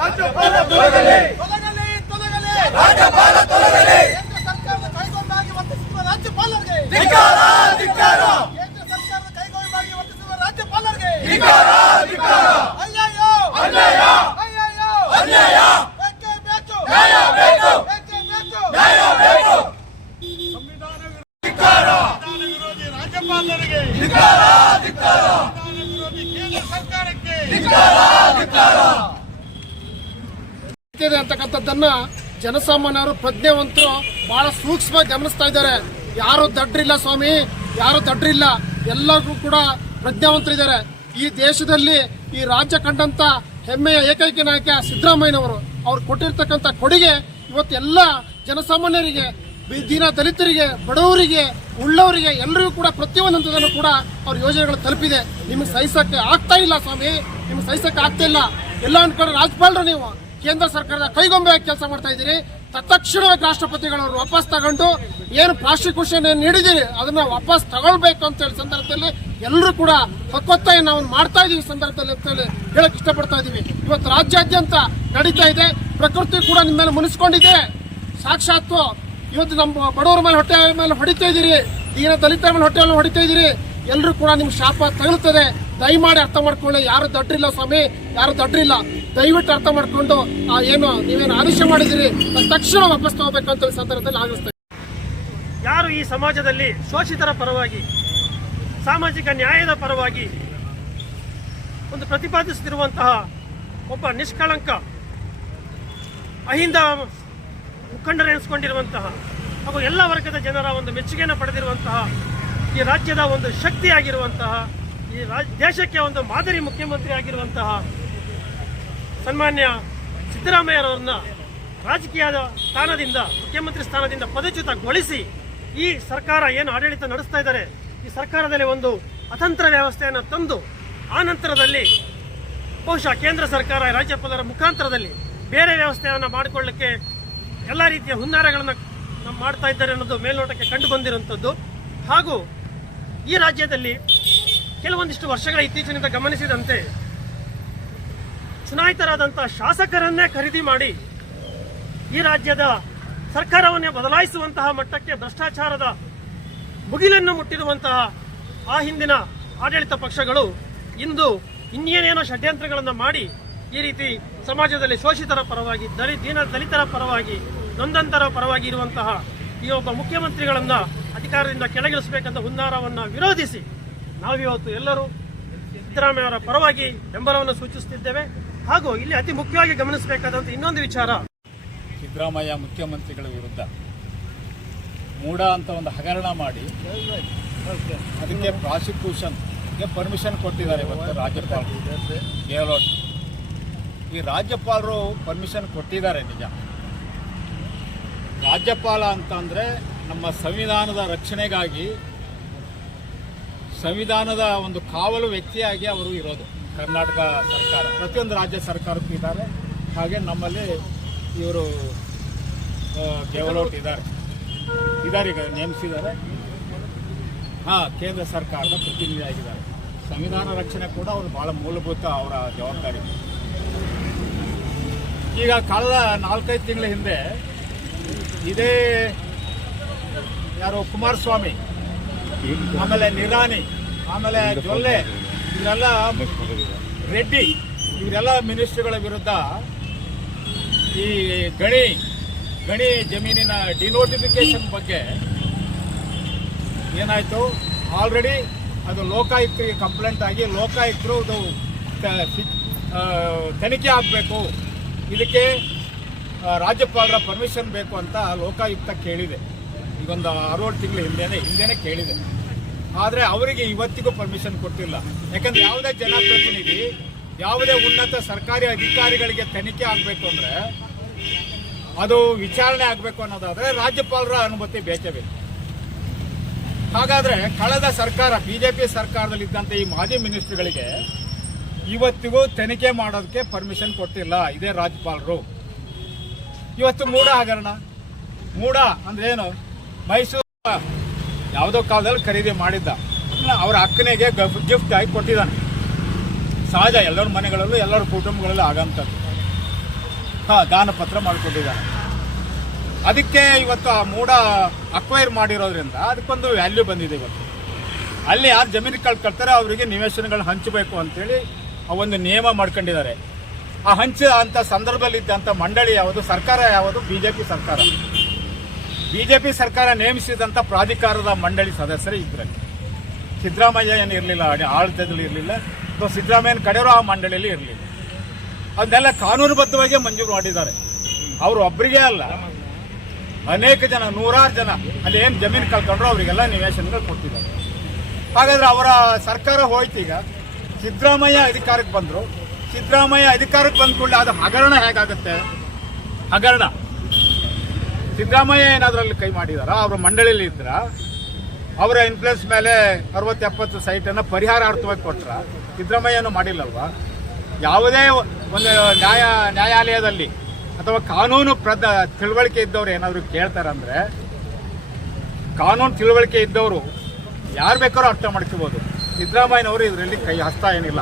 ರಾಜ್ಯಪಾಲ ತೊಲಗಲಿ ತೊಲಗಲಿ ತೊಲಗಲಿ ರಾಜ್ಯಪಾಲ ತೊಲಗಲಿ ಕೇಂದ್ರ ಸರ್ಕಾರದ ಕೈಗೊಂಡಾಗಿ ವರ್ತಿಸುವ ರಾಜ್ಯಪಾಲರಿಗೆ ಧಿಕ್ಕಾರ ಧಿಕ್ಕಾರ ಕೇಂದ್ರ ಸರ್ಕಾರದ ಕೈಗೊಂಡಾಗಿ ವರ್ತಿಸುವ ರಾಜ್ಯಪಾಲರಿಗೆ ಧಿಕ್ಕಾರ ಧಿಕ್ಕಾರ ಅನ್ಯಾಯ ಅನ್ಯಾಯ ಅನ್ಯಾಯ ಅನ್ಯಾಯ ಬೇಕೇ ಬೇಕು ನ್ಯಾಯ ಬೇಕು ಬೇಕೇ ಬೇಕು ನ್ಯಾಯ ಬೇಕು ಧಿಕ್ಕಾರ ವಿರೋಧಿ ರಾಜ್ಯಪಾಲರಿಗೆ ಧಿಕ್ಕಾರ ಧಿಕ್ಕಾರ ವಿರೋಧಿ ಕೇಂದ್ರ ಸರ್ಕಾರಕ್ಕೆ ಧಿಕ್ಕಾರ ಧಿಕ್ಕಾರ ಅಂತಕ್ಕಂಥದ್ದನ್ನ ಜನಸಾಮಾನ್ಯರು ಪ್ರಜ್ಞಾವಂತರು ಬಹಳ ಸೂಕ್ಷ್ಮವಾಗಿ ಗಮನಿಸ್ತಾ ಇದ್ದಾರೆ. ಯಾರು ದಡ್ರಿಲ್ಲ ಸ್ವಾಮಿ, ಯಾರು ದಡ್ರಿಲ್ಲ, ಎಲ್ಲರಿಗೂ ಕೂಡ ಪ್ರಜ್ಞಾವಂತರಿದ್ದಾರೆ. ಈ ದೇಶದಲ್ಲಿ ಈ ರಾಜ್ಯ ಕಂಡಂತ ಹೆಮ್ಮೆಯ ಏಕೈಕ ನಾಯಕ ಸಿದ್ದರಾಮಯ್ಯನವರು ಅವ್ರು ಕೊಟ್ಟಿರ್ತಕ್ಕಂಥ ಕೊಡುಗೆ ಇವತ್ತು ಎಲ್ಲ ಜನಸಾಮಾನ್ಯರಿಗೆ, ದೀನ ದಲಿತರಿಗೆ, ಬಡವರಿಗೆ, ಉಳ್ಳವರಿಗೆ ಎಲ್ಲರಿಗೂ ಕೂಡ ಪ್ರತಿಯೊಂದು ಹಂತದಲ್ಲೂ ಕೂಡ ಅವ್ರ ಯೋಜನೆಗಳು ತಲುಪಿದೆ. ನಿಮಗೆ ಸಹಿಸಕ್ಕೆ ಆಗ್ತಾ ಇಲ್ಲ ಸ್ವಾಮಿ, ನಿಮ್ಗೆ ಸಹಿಸಕ್ಕೆ ಆಗ್ತಾ ಇಲ್ಲ. ಎಲ್ಲ ಒಂದ್ ಕಡೆ ರಾಜ್ಯಪಾಲರು ನೀವು ಕೇಂದ್ರ ಸರ್ಕಾರದ ಕೈಗೊಂಬೆ ಕೆಲಸ ಮಾಡ್ತಾ ಇದ್ದೀರಿ. ತತ್ಕ್ಷಣವಾಗಿ ರಾಷ್ಟ್ರಪತಿಗಳವರು ವಾಪಸ್ ತಗೊಂಡು ಏನು ಪ್ರಾಸಿಕ್ಯೂಷನ್ ಏನು ನೀಡಿದಿರಿ ಅದನ್ನ ವಾಪಸ್ ತಗೊಳ್ಬೇಕು ಅಂತ ಹೇಳಿ ಸಂದರ್ಭದಲ್ಲಿ ಎಲ್ಲರೂ ಕೂಡ ಹಕ್ಕೊತ್ತಾಯ ನಾವು ಮಾಡ್ತಾ ಇದೀವಿ ಸಂದರ್ಭದಲ್ಲಿ ಅಂತ ಹೇಳಿ ಹೇಳಕ್ ಇಷ್ಟಪಡ್ತಾ ಇದೀವಿ. ಇವತ್ತು ರಾಜ್ಯಾದ್ಯಂತ ನಡೀತಾ ಇದೆ. ಪ್ರಕೃತಿ ಕೂಡ ನಿಮ್ಮ ಮೇಲೆ ಮುನಿಸ್ಕೊಂಡಿದೆ. ಸಾಕ್ಷಾತ್ ಇವತ್ತು ನಮ್ಮ ಬಡವರ ಮೇಲೆ ಹೊಟ್ಟೆ ಮೇಲೆ ಹೊಡಿತಾ ಇದೀರಿ, ದೀನ ದಲಿತರ ಮೇಲೆ ಹೊಟ್ಟೆ ಮೇಲೆ ಹೊಡಿತಾ ಇದೀರಿ. ಎಲ್ಲರೂ ಕೂಡ ನಿಮ್ಗೆ ಶಾಪ ತಗುಲ್ತದೆ. ದಯಮಾಡಿ ಅರ್ಥ ಮಾಡ್ಕೊಳ್ಳಿ. ಯಾರು ದಡ್ರಿಲ್ಲ ಸ್ವಾಮಿ, ಯಾರು ದಡ್ರಿಲ್ಲ. ದಯವಿಟ್ಟು ಅರ್ಥ ಮಾಡ್ಕೊಂಡು ನೀವೇನು ಆದೇಶ ಮಾಡಿದಿರಿ ತಕ್ಷಣ ವಾಪಸ್ ತಗೋಬೇಕಂತ ಸಂದರ್ಭದಲ್ಲಿ ಆಗ್ರಹಿಸ್ತಾ. ಯಾರು ಈ ಸಮಾಜದಲ್ಲಿ ಶೋಷಿತರ ಪರವಾಗಿ, ಸಾಮಾಜಿಕ ನ್ಯಾಯದ ಪರವಾಗಿ ಒಂದು ಪ್ರತಿಪಾದಿಸುತ್ತಿರುವಂತಹ ಒಬ್ಬ ನಿಷ್ಕಳಂಕ ಅಹಿಂದ ಮುಖಂಡರೆನಿಸಿಕೊಂಡಿರುವಂತಹ ಹಾಗೂ ಎಲ್ಲ ವರ್ಗದ ಜನರ ಒಂದು ಮೆಚ್ಚುಗೆಯನ್ನು ಪಡೆದಿರುವಂತಹ ಈ ರಾಜ್ಯದ ಒಂದು ಶಕ್ತಿಯಾಗಿರುವಂತಹ, ಈ ದೇಶಕ್ಕೆ ಒಂದು ಮಾದರಿ ಮುಖ್ಯಮಂತ್ರಿ ಆಗಿರುವಂತಹ ಸನ್ಮಾನ್ಯ ಸಿದ್ದರಾಮಯ್ಯರವರನ್ನ ರಾಜಕೀಯದ ಸ್ಥಾನದಿಂದ, ಮುಖ್ಯಮಂತ್ರಿ ಸ್ಥಾನದಿಂದ ಪದಚ್ಯುತಗೊಳಿಸಿ ಈ ಸರ್ಕಾರ ಏನು ಆಡಳಿತ ನಡೆಸ್ತಾ ಇದ್ದಾರೆ, ಈ ಸರ್ಕಾರದಲ್ಲಿ ಒಂದು ಅತಂತ್ರ ವ್ಯವಸ್ಥೆಯನ್ನು ತಂದು ಆ ನಂತರದಲ್ಲಿ ಬಹುಶಃ ಕೇಂದ್ರ ಸರ್ಕಾರ ರಾಜ್ಯಪಾಲರ ಮುಖಾಂತರದಲ್ಲಿ ಬೇರೆ ವ್ಯವಸ್ಥೆಯನ್ನು ಮಾಡಿಕೊಳ್ಳಲಿಕ್ಕೆ ಎಲ್ಲ ರೀತಿಯ ಹುನ್ನಾರಗಳನ್ನು ಮಾಡ್ತಾ ಇದ್ದಾರೆ ಅನ್ನೋದು ಮೇಲ್ನೋಟಕ್ಕೆ ಕಂಡು ಬಂದಿರುವಂಥದ್ದು. ಹಾಗೂ ಈ ರಾಜ್ಯದಲ್ಲಿ ಕೆಲವೊಂದಿಷ್ಟು ವರ್ಷಗಳ ಇತ್ತೀಚಿನಿಂದ ಗಮನಿಸಿದಂತೆ ಚುನಾಯಿತರಾದಂತಹ ಶಾಸಕರನ್ನೇ ಖರೀದಿ ಮಾಡಿ ಈ ರಾಜ್ಯದ ಸರ್ಕಾರವನ್ನೇ ಬದಲಾಯಿಸುವಂತಹ ಮಟ್ಟಕ್ಕೆ ಭ್ರಷ್ಟಾಚಾರದ ಮುಗಿಲನ್ನು ಮುಟ್ಟಿರುವಂತಹ ಆ ಹಿಂದಿನ ಆಡಳಿತ ಪಕ್ಷಗಳು ಇಂದು ಇನ್ನೇನೇನೋ ಷಡ್ಯಂತ್ರಗಳನ್ನು ಮಾಡಿ ಈ ರೀತಿ ಸಮಾಜದಲ್ಲಿ ಶೋಷಿತರ ಪರವಾಗಿ, ದಲಿತರ ಪರವಾಗಿ, ನೊಂದಂತರ ಪರವಾಗಿ ಇರುವಂತಹ ಈ ಒಬ್ಬ ಮುಖ್ಯಮಂತ್ರಿಗಳನ್ನ ಅಧಿಕಾರದಿಂದ ಕೆಳಗಿಳಿಸಬೇಕಂತ ಹುನ್ನಾರವನ್ನು ವಿರೋಧಿಸಿ ನಾವಿವತ್ತು ಎಲ್ಲರೂ ಸಿದ್ದರಾಮಯ್ಯ ಅವರ ಪರವಾಗಿ ಬೆಂಬಲವನ್ನು ಸೂಚಿಸುತ್ತಿದ್ದೇವೆ. ಹಾಗೂ ಇಲ್ಲಿ ಅತಿ ಮುಖ್ಯವಾಗಿ ಗಮನಿಸಬೇಕಾದಂತ ಇನ್ನೊಂದು ವಿಚಾರ, ಸಿದ್ದರಾಮಯ್ಯ ಮುಖ್ಯಮಂತ್ರಿಗಳ ವಿರುದ್ಧ ಮೂಡ ಅಂತ ಒಂದು ಹಗರಣ ಮಾಡಿ ಅದಕ್ಕೆ ಪ್ರಾಸಿಕ್ಯೂಷನ್ಗೆ ಪರ್ಮಿಷನ್ ಕೊಟ್ಟಿದ್ದಾರೆ ಇವತ್ತು ರಾಜ್ಯಪಾಲರು ಗೆಹ್ಲೋಟ್. ಈ ರಾಜ್ಯಪಾಲರು ಪರ್ಮಿಷನ್ ಕೊಟ್ಟಿದ್ದಾರೆ ನಿಜ. ರಾಜ್ಯಪಾಲ ಅಂತಂದರೆ ನಮ್ಮ ಸಂವಿಧಾನದ ರಕ್ಷಣೆಗಾಗಿ, ಸಂವಿಧಾನದ ಒಂದು ಕಾವಲು ವ್ಯಕ್ತಿಯಾಗಿ ಅವರು ಇರೋದು. ಕರ್ನಾಟಕ ಸರ್ಕಾರ ಪ್ರತಿಯೊಂದು ರಾಜ್ಯ ಸರ್ಕಾರಕ್ಕೂ ಇದ್ದಾರೆ. ಹಾಗೆ ನಮ್ಮಲ್ಲಿ ಇವರು ಗೆಹ್ಲೋಟ್ ಇದ್ದಾರೆ, ಈಗ ನೇಮಿಸಿದ್ದಾರೆ. ಕೇಂದ್ರ ಸರ್ಕಾರದ ಪ್ರತಿನಿಧಿಯಾಗಿದ್ದಾರೆ. ಸಂವಿಧಾನ ರಕ್ಷಣೆ ಕೂಡ ಅವರು ಬಹಳ ಮೂಲಭೂತ ಅವರ ಜವಾಬ್ದಾರಿ. ಈಗ ಕಳೆದ 4-5 ತಿಂಗಳ ಹಿಂದೆ ಇದೇ ಯಾರು ಕುಮಾರಸ್ವಾಮಿ, ಆಮೇಲೆ ನಿರಾನಿ, ಆಮೇಲೆ ಜೊಲ್ಲೆ, ಇವರೆಲ್ಲ ರೆಡ್ಡಿ, ಇವರೆಲ್ಲ ಮಿನಿಸ್ಟ್ರಿಗಳ ವಿರುದ್ಧ ಈ ಗಣಿ ಜಮೀನಿನ ಡಿನೋಟಿಫಿಕೇಶನ್ ಬಗ್ಗೆ ಏನಾಯಿತು, ಆಲ್ರೆಡಿ ಅದು ಲೋಕಾಯುಕ್ತರಿಗೆ ಕಂಪ್ಲೇಂಟ್ ಆಗಿ ಲೋಕಾಯುಕ್ತರು ಅದು ತನಿಖೆ ಆಗಬೇಕು, ಇದಕ್ಕೆ ರಾಜ್ಯಪಾಲರ ಪರ್ಮಿಷನ್ ಬೇಕು ಅಂತ ಲೋಕಾಯುಕ್ತ ಕೇಳಿದೆ. ಈಗೊಂದು 6-7 ತಿಂಗಳ ಹಿಂದೆನೇ ಕೇಳಿದೆ. ಆದರೆ ಅವರಿಗೆ ಇವತ್ತಿಗೂ ಪರ್ಮಿಷನ್ ಕೊಟ್ಟಿಲ್ಲ. ಯಾಕಂದ್ರೆ ಯಾವುದೇ ಜನಪ್ರತಿನಿಧಿ, ಯಾವುದೇ ಉನ್ನತ ಸರ್ಕಾರಿ ಅಧಿಕಾರಿಗಳಿಗೆ ತನಿಖೆ ಆಗಬೇಕು ಅಂದರೆ, ಅದು ವಿಚಾರಣೆ ಆಗಬೇಕು ಅನ್ನೋದಾದರೆ ರಾಜ್ಯಪಾಲರ ಅನುಮತಿ ಬೇಕೇ ಬೇಕು. ಹಾಗಾದರೆ ಕಳೆದ ಸರ್ಕಾರ, ಬಿಜೆಪಿ ಸರ್ಕಾರದಲ್ಲಿದ್ದಂಥ ಈ ಮಾಜಿ ಮಿನಿಸ್ಟ್ರುಗಳಿಗೆ ಇವತ್ತಿಗೂ ತನಿಖೆ ಮಾಡೋದಕ್ಕೆ ಪರ್ಮಿಷನ್ ಕೊಟ್ಟಿಲ್ಲ ಇದೇ ರಾಜ್ಯಪಾಲರು. ಇವತ್ತು ಮೂಡ ಹಗರಣ. ಮೂಡ ಅಂದ್ರೆ ಏನು, ಮೈಸೂರು ಯಾವುದೋ ಕಾಲದಲ್ಲಿ ಖರೀದಿ ಮಾಡಿದ್ದ, ಅವರ ಅಕ್ಕನಿಗೆ ಗಿಫ್ಟ್ ಆಗಿ ಕೊಟ್ಟಿದ್ದಾನೆ. ಸಹಜ, ಎಲ್ಲರ ಮನೆಗಳಲ್ಲೂ ಎಲ್ಲರ ಕುಟುಂಬಗಳಲ್ಲೂ ಆಗಂಥದ್ದು. ದಾನ ಪತ್ರ ಮಾಡಿಕೊಂಡಿದ್ದಾರೆ. ಅದಕ್ಕೆ ಇವತ್ತು ಆ ಮೂಡ ಅಕ್ವೈರ್ ಮಾಡಿರೋದ್ರಿಂದ ಅದಕ್ಕೊಂದು ವ್ಯಾಲ್ಯೂ ಬಂದಿದೆ. ಇವತ್ತು ಅಲ್ಲಿ ಯಾರು ಜಮೀನು ಕಳ್ಕೊಳ್ತಾರೆ ಅವರಿಗೆ ನಿವೇಶನಗಳು ಹಂಚಬೇಕು ಅಂತೇಳಿ ಒಂದು ನಿಯಮ ಮಾಡ್ಕೊಂಡಿದ್ದಾರೆ. ಆ ಅಂತ ಸಂದರ್ಭದಲ್ಲಿ ಇದ್ದಂಥ ಮಂಡಳಿ ಯಾವುದು, ಸರ್ಕಾರ ಯಾವುದು? ಬಿಜೆಪಿ ಸರ್ಕಾರ. ಬಿಜೆಪಿ ಸರ್ಕಾರ ನೇಮಿಸಿದಂಥ ಪ್ರಾಧಿಕಾರದ ಮಂಡಳಿ ಸದಸ್ಯರು ಇದ್ರಲ್ಲಿ. ಸಿದ್ದರಾಮಯ್ಯ ಏನು ಇರಲಿಲ್ಲ, ಆಡಳಿತದಲ್ಲಿ ಇರಲಿಲ್ಲ, ಅಥವಾ ಸಿದ್ದರಾಮಯ್ಯನ ಕಡೆಯವರು ಆ ಮಂಡಳಿಯಲ್ಲಿ ಇರಲಿಲ್ಲ. ಅದನ್ನೆಲ್ಲ ಕಾನೂನುಬದ್ಧವಾಗಿ ಮಂಜೂರು ಮಾಡಿದ್ದಾರೆ. ಅವರು ಒಬ್ಬರಿಗೆ ಅಲ್ಲ, ಅನೇಕ ಜನ, ನೂರಾರು ಜನ ಅಲ್ಲಿ ಏನು ಜಮೀನು ಕಳ್ಕೊಂಡ್ರು ಅವರಿಗೆಲ್ಲ ನಿವೇಶನಗಳು ಕೊಡ್ತಿದ್ದಾರೆ. ಹಾಗಾದ್ರೆ ಅವರ ಸರ್ಕಾರ ಹೋಯ್ತು. ಈಗ ಸಿದ್ದರಾಮಯ್ಯ ಅಧಿಕಾರಕ್ಕೆ ಬಂದರು. ಸಿದ್ದರಾಮಯ್ಯ ಅಧಿಕಾರಕ್ಕೆ ಬಂದ ಕೂಡಲೇ ಅದು ಹಗರಣ ಹೇಗಾಗುತ್ತೆ? ಹಗರಣ ಸಿದ್ದರಾಮಯ್ಯ ಏನಾದ್ರಲ್ಲಿ ಕೈ ಮಾಡಿದಾರ? ಅವ್ರ ಮಂಡಳಿಯಲ್ಲಿ ಇದ್ರ ಅವರ ಇನ್ಫ್ಲೂಯೆನ್ಸ್ ಮೇಲೆ 60-70 ಸೈಟನ್ನು ಪರಿಹಾರಾರ್ಥವಾಗಿ ಕೊಟ್ರ? ಸಿದ್ದರಾಮಯ್ಯನೂ ಮಾಡಿಲ್ಲಲ್ವಾ? ಯಾವುದೇ ಒಂದು ನ್ಯಾಯಾಲಯದಲ್ಲಿ ಅಥವಾ ಕಾನೂನು ತಿಳುವಳಿಕೆ ಇದ್ದವ್ರು ಏನಾದ್ರು ಕೇಳ್ತಾರಂದ್ರೆ, ಕಾನೂನು ತಿಳುವಳಿಕೆ ಇದ್ದವರು ಯಾರು ಬೇಕಾದ್ರೂ ಅರ್ಥ ಮಾಡ್ಕೋಬಹುದು. ಸಿದ್ದರಾಮಯ್ಯನವರು ಇದರಲ್ಲಿ ಕೈ ಹಸ್ತ ಏನಿಲ್ಲ.